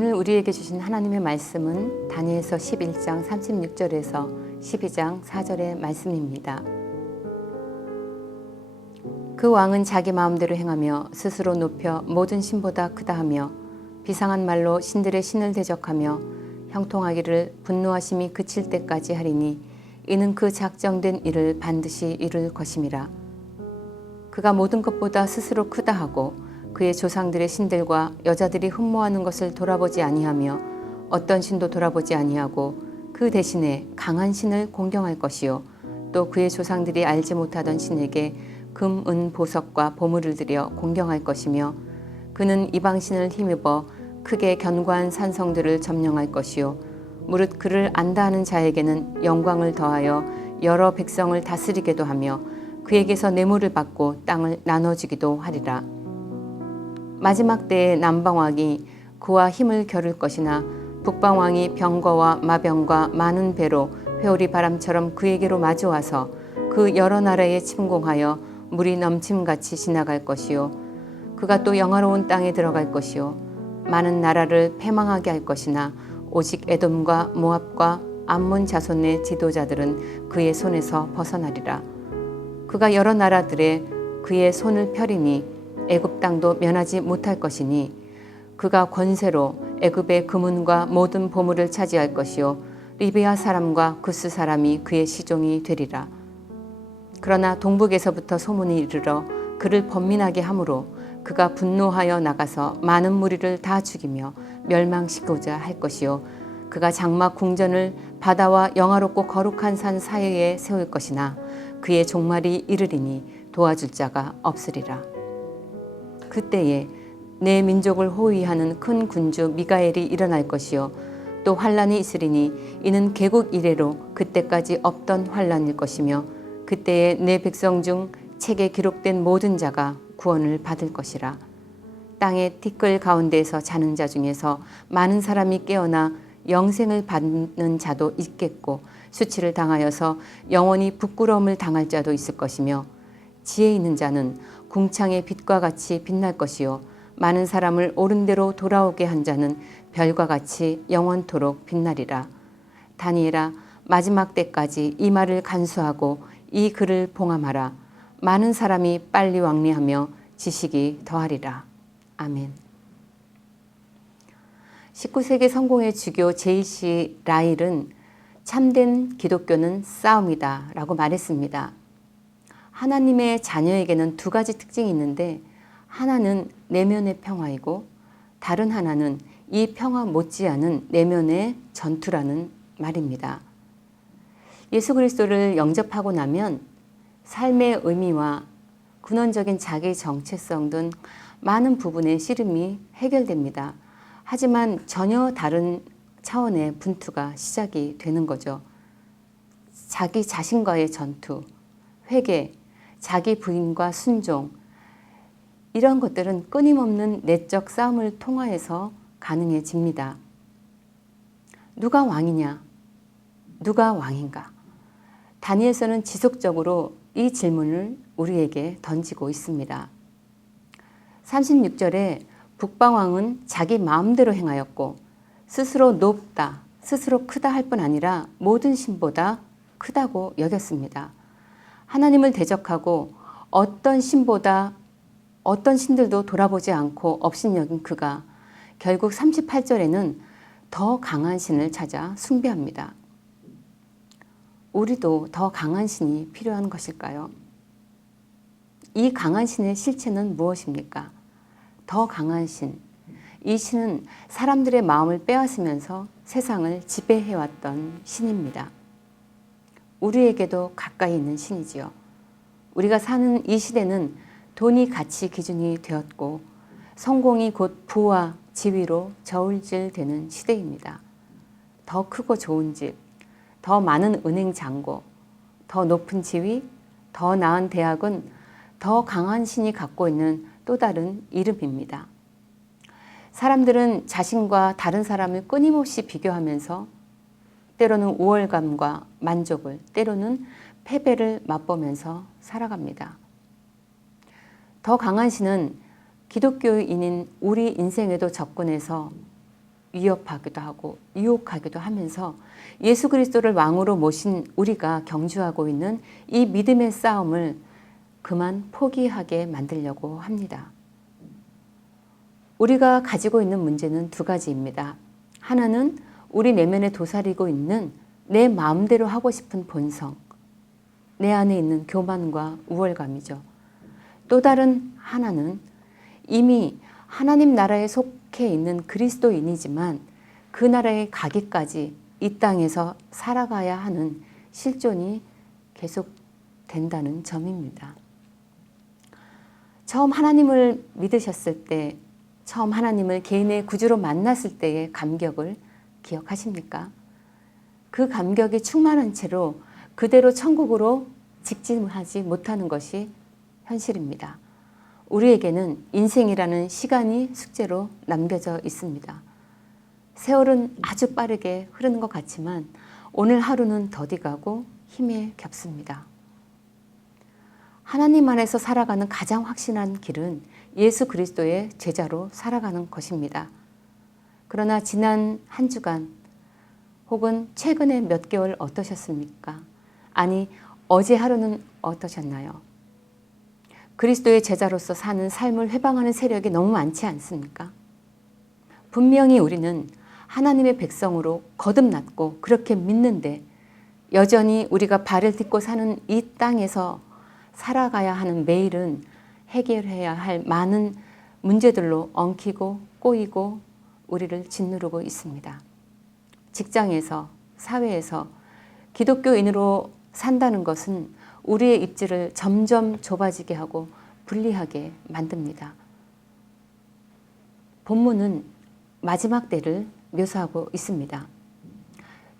오늘 우리에게 주신 하나님의 말씀은 다니엘서 11장 36절에서 12장 4절의 말씀입니다. 그 왕은 자기 마음대로 행하며 스스로 높여 모든 신보다 크다 하며 비상한 말로 신들의 신을 대적하며 형통하기를 분노하심이 그칠 때까지 하리니 이는 그 작정된 일을 반드시 이룰 것임이라. 그가 모든 것보다 스스로 크다 하고 그의 조상들의 신들과 여자들이 흠모하는 것을 돌아보지 아니하며 어떤 신도 돌아보지 아니하고 그 대신에 강한 신을 공경할 것이요 또 그의 조상들이 알지 못하던 신에게 금, 은, 보석과 보물을 들여 공경할 것이며 그는 이방신을 힘입어 크게 견고한 산성들을 점령할 것이요 무릇 그를 안다 하는 자에게는 영광을 더하여 여러 백성을 다스리게도 하며 그에게서 뇌물을 받고 땅을 나눠주기도 하리라. 마지막 때에 남방왕이 그와 힘을 겨룰 것이나 북방왕이 병거와 마병과 많은 배로 회오리 바람처럼 그에게로 마주와서 그 여러 나라에 침공하여 물이 넘침같이 지나갈 것이요 그가 또 영화로운 땅에 들어갈 것이요 많은 나라를 패망하게 할 것이나 오직 에돔과 모압과 암몬 자손의 지도자들은 그의 손에서 벗어나리라. 그가 여러 나라들에 그의 손을 펴리니 애굽 땅도 면하지 못할 것이니 그가 권세로 애굽의 금은과 모든 보물을 차지할 것이요 리비아 사람과 구스 사람이 그의 시종이 되리라. 그러나 동북에서부터 소문이 이르러 그를 번민하게 하므로 그가 분노하여 나가서 많은 무리를 다 죽이며 멸망시키고자 할 것이요 그가 장막 궁전을 바다와 영화롭고 거룩한 산 사이에 세울 것이나 그의 종말이 이르리니 도와줄 자가 없으리라. 그때에 내 민족을 호위하는 큰 군주 미가엘이 일어날 것이요 또 환란이 있으리니 이는 개국 이래로 그때까지 없던 환란일 것이며 그때에 내 백성 중 책에 기록된 모든 자가 구원을 받을 것이라. 땅의 티끌 가운데에서 자는 자 중에서 많은 사람이 깨어나 영생을 받는 자도 있겠고 수치를 당하여서 영원히 부끄러움을 당할 자도 있을 것이며 지혜 있는 자는 궁창의 빛과 같이 빛날 것이요 많은 사람을 옳은 대로 돌아오게 한 자는 별과 같이 영원토록 빛나리라. 다니엘아, 마지막 때까지 이 말을 간수하고 이 글을 봉함하라. 많은 사람이 빨리 왕래하며 지식이 더하리라. 아멘. 19세기 성공의 주교 J.C. 라일은 참된 기독교는 싸움이다 라고 말했습니다. 하나님의 자녀에게는 두 가지 특징이 있는데 하나는 내면의 평화이고 다른 하나는 이 평화 못지않은 내면의 전투라는 말입니다. 예수 그리스도를 영접하고 나면 삶의 의미와 근원적인 자기 정체성 등 많은 부분의 씨름이 해결됩니다. 하지만 전혀 다른 차원의 분투가 시작이 되는 거죠. 자기 자신과의 전투, 회개, 자기 부인과 순종 이런 것들은 끊임없는 내적 싸움을 통하여서 가능해집니다. 누가 왕이냐? 누가 왕인가? 다니엘서는 지속적으로 이 질문을 우리에게 던지고 있습니다. 36절에 북방왕은 자기 마음대로 행하였고 스스로 높다, 스스로 크다 할 뿐 아니라 모든 신보다 크다고 여겼습니다. 하나님을 대적하고 어떤 신보다 어떤 신들도 돌아보지 않고 업신여긴 그가 결국 38절에는 더 강한 신을 찾아 숭배합니다. 우리도 더 강한 신이 필요한 것일까요? 이 강한 신의 실체는 무엇입니까? 더 강한 신. 이 신은 사람들의 마음을 빼앗으면서 세상을 지배해왔던 신입니다. 우리에게도 가까이 있는 신이지요. 우리가 사는 이 시대는 돈이 가치 기준이 되었고 성공이 곧 부와 지위로 저울질되는 시대입니다. 더 크고 좋은 집, 더 많은 은행 잔고, 더 높은 지위, 더 나은 대학은 더 강한 신이 갖고 있는 또 다른 이름입니다. 사람들은 자신과 다른 사람을 끊임없이 비교하면서 때로는 우월감과 만족을, 때로는 패배를 맛보면서 살아갑니다. 더 강한 신은 기독교인인 우리 인생에도 접근해서 위협하기도 하고 유혹하기도 하면서 예수 그리스도를 왕으로 모신 우리가 경주하고 있는 이 믿음의 싸움을 그만 포기하게 만들려고 합니다. 우리가 가지고 있는 문제는 두 가지입니다. 하나는 우리 내면에 도사리고 있는 내 마음대로 하고 싶은 본성, 내 안에 있는 교만과 우월감이죠. 또 다른 하나는 이미 하나님 나라에 속해 있는 그리스도인이지만 그 나라에 가기까지 이 땅에서 살아가야 하는 실존이 계속된다는 점입니다. 처음 하나님을 믿으셨을 때, 처음 하나님을 개인의 구주로 만났을 때의 감격을 기억하십니까? 그 감격이 충만한 채로 그대로 천국으로 직진하지 못하는 것이 현실입니다. 우리에게는 인생이라는 시간이 숙제로 남겨져 있습니다. 세월은 아주 빠르게 흐르는 것 같지만 오늘 하루는 더디가고 힘에 겹습니다. 하나님 안에서 살아가는 가장 확실한 길은 예수 그리스도의 제자로 살아가는 것입니다. 그러나 지난 한 주간 혹은 최근에 몇 개월 어떠셨습니까? 아니, 어제 하루는 어떠셨나요? 그리스도의 제자로서 사는 삶을 회방하는 세력이 너무 많지 않습니까? 분명히 우리는 하나님의 백성으로 거듭났고 그렇게 믿는데 여전히 우리가 발을 딛고 사는 이 땅에서 살아가야 하는 매일은 해결해야 할 많은 문제들로 엉키고 꼬이고 우리를 짓누르고 있습니다. 직장에서, 사회에서 기독교인으로 산다는 것은 우리의 입지를 점점 좁아지게 하고 불리하게 만듭니다. 본문은 마지막 때를 묘사하고 있습니다.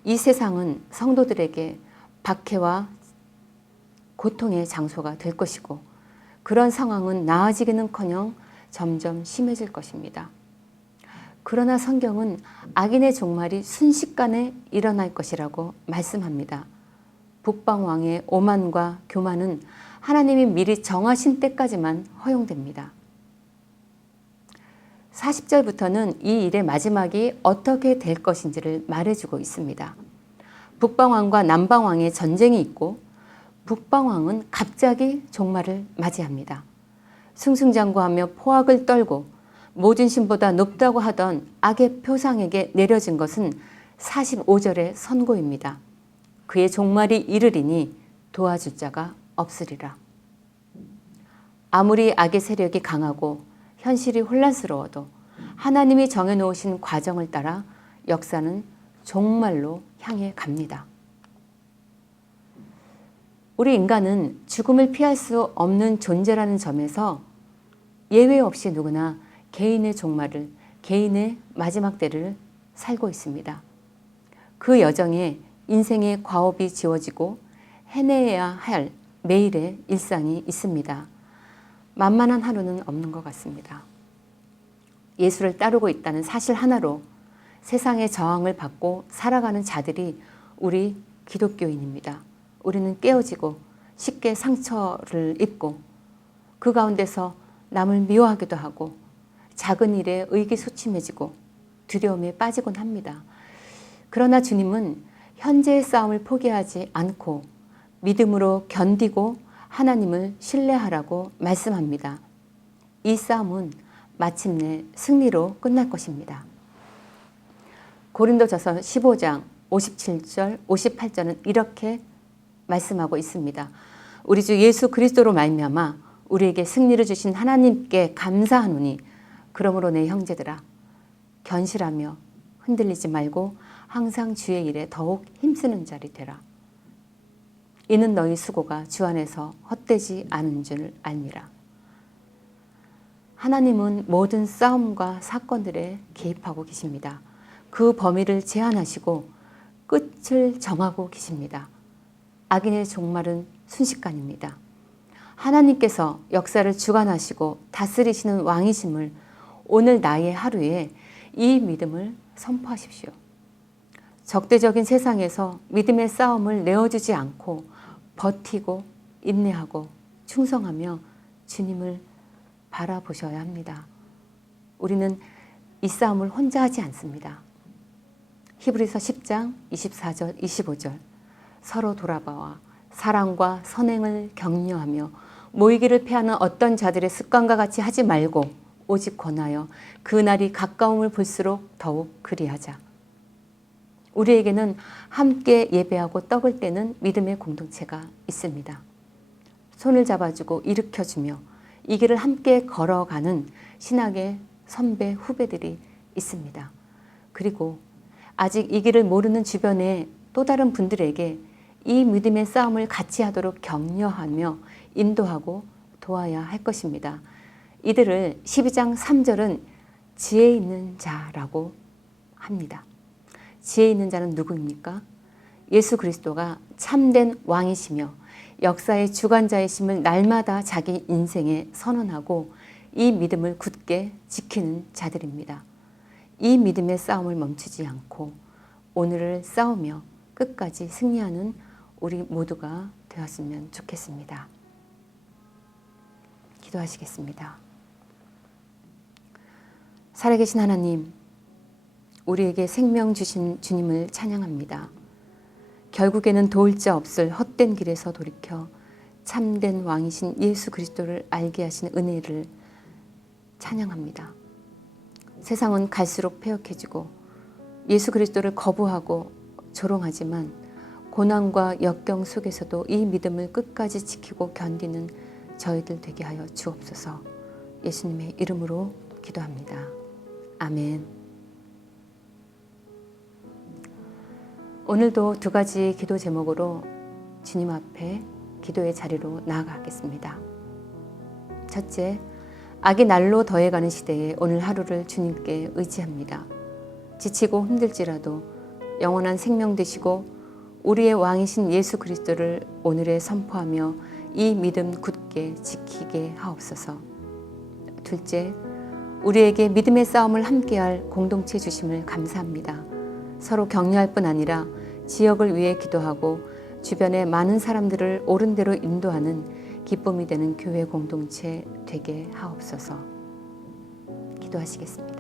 이 세상은 성도들에게 박해와 고통의 장소가 될 것이고 그런 상황은 나아지기는커녕 점점 심해질 것입니다. 그러나 성경은 악인의 종말이 순식간에 일어날 것이라고 말씀합니다. 북방왕의 오만과 교만은 하나님이 미리 정하신 때까지만 허용됩니다. 40절부터는 이 일의 마지막이 어떻게 될 것인지를 말해주고 있습니다. 북방왕과 남방왕의 전쟁이 있고 북방왕은 갑자기 종말을 맞이합니다. 승승장구하며 포악을 떨고 모든 신보다 높다고 하던 악의 표상에게 내려진 것은 45절의 선고입니다. 그의 종말이 이르리니 도와줄 자가 없으리라. 아무리 악의 세력이 강하고 현실이 혼란스러워도 하나님이 정해놓으신 과정을 따라 역사는 종말로 향해 갑니다. 우리 인간은 죽음을 피할 수 없는 존재라는 점에서 예외 없이 누구나 개인의 종말을, 개인의 마지막 때를 살고 있습니다. 그 여정에 인생의 과업이 지워지고 해내야 할 매일의 일상이 있습니다. 만만한 하루는 없는 것 같습니다. 예수를 따르고 있다는 사실 하나로 세상의 저항을 받고 살아가는 자들이 우리 기독교인입니다. 우리는 깨어지고 쉽게 상처를 입고 그 가운데서 남을 미워하기도 하고 작은 일에 의기소침해지고 두려움에 빠지곤 합니다. 그러나 주님은 현재의 싸움을 포기하지 않고 믿음으로 견디고 하나님을 신뢰하라고 말씀합니다. 이 싸움은 마침내 승리로 끝날 것입니다. 고린도전서 15장 57절, 58절은 이렇게 말씀하고 있습니다. 우리 주 예수 그리스도로 말미암아 우리에게 승리를 주신 하나님께 감사하노니 그러므로 내 형제들아 견실하며 흔들리지 말고 항상 주의 일에 더욱 힘쓰는 자리 되라. 이는 너희 수고가 주 안에서 헛되지 않은 줄 알미라. 하나님은 모든 싸움과 사건들에 개입하고 계십니다. 그 범위를 제한하시고 끝을 정하고 계십니다. 악인의 종말은 순식간입니다. 하나님께서 역사를 주관하시고 다스리시는 왕이심을 오늘 나의 하루에 이 믿음을 선포하십시오. 적대적인 세상에서 믿음의 싸움을 내어주지 않고 버티고 인내하고 충성하며 주님을 바라보셔야 합니다. 우리는 이 싸움을 혼자 하지 않습니다. 히브리서 10장 24절 25절 서로 돌아봐와 사랑과 선행을 격려하며 모이기를 패하는 어떤 자들의 습관과 같이 하지 말고 오직 권하여 그날이 가까움을 볼수록 더욱 그리하자. 우리에게는 함께 예배하고 떡을 떼는 믿음의 공동체가 있습니다. 손을 잡아주고 일으켜주며 이 길을 함께 걸어가는 신학의 선배 후배들이 있습니다. 그리고 아직 이 길을 모르는 주변의 또 다른 분들에게 이 믿음의 싸움을 같이 하도록 격려하며 인도하고 도와야 할 것입니다. 이들을 12장 3절은 지혜 있는 자라고 합니다. 지혜 있는 자는 누구입니까? 예수 그리스도가 참된 왕이시며 역사의 주관자이심을 날마다 자기 인생에 선언하고 이 믿음을 굳게 지키는 자들입니다. 이 믿음의 싸움을 멈추지 않고 오늘을 싸우며 끝까지 승리하는 우리 모두가 되었으면 좋겠습니다. 기도하시겠습니다. 살아계신 하나님, 우리에게 생명 주신 주님을 찬양합니다. 결국에는 도울 자 없을 헛된 길에서 돌이켜 참된 왕이신 예수 그리스도를 알게 하신 은혜를 찬양합니다. 세상은 갈수록 패역해지고 예수 그리스도를 거부하고 조롱하지만 고난과 역경 속에서도 이 믿음을 끝까지 지키고 견디는 저희들 되게 하여 주옵소서. 예수님의 이름으로 기도합니다. 아멘. 오늘도 두 가지 기도 제목으로 주님 앞에 기도의 자리로 나아가겠습니다. 첫째, 악이 날로 더해가는 시대에 오늘 하루를 주님께 의지합니다. 지치고 힘들지라도 영원한 생명 되시고 우리의 왕이신 예수 그리스도를 오늘에 선포하며 이 믿음 굳게 지키게 하옵소서. 둘째, 우리에게 믿음의 싸움을 함께할 공동체 주심을 감사합니다. 서로 격려할 뿐 아니라 지역을 위해 기도하고 주변의 많은 사람들을 옳은 대로 인도하는 기쁨이 되는 교회 공동체 되게 하옵소서. 기도하시겠습니다.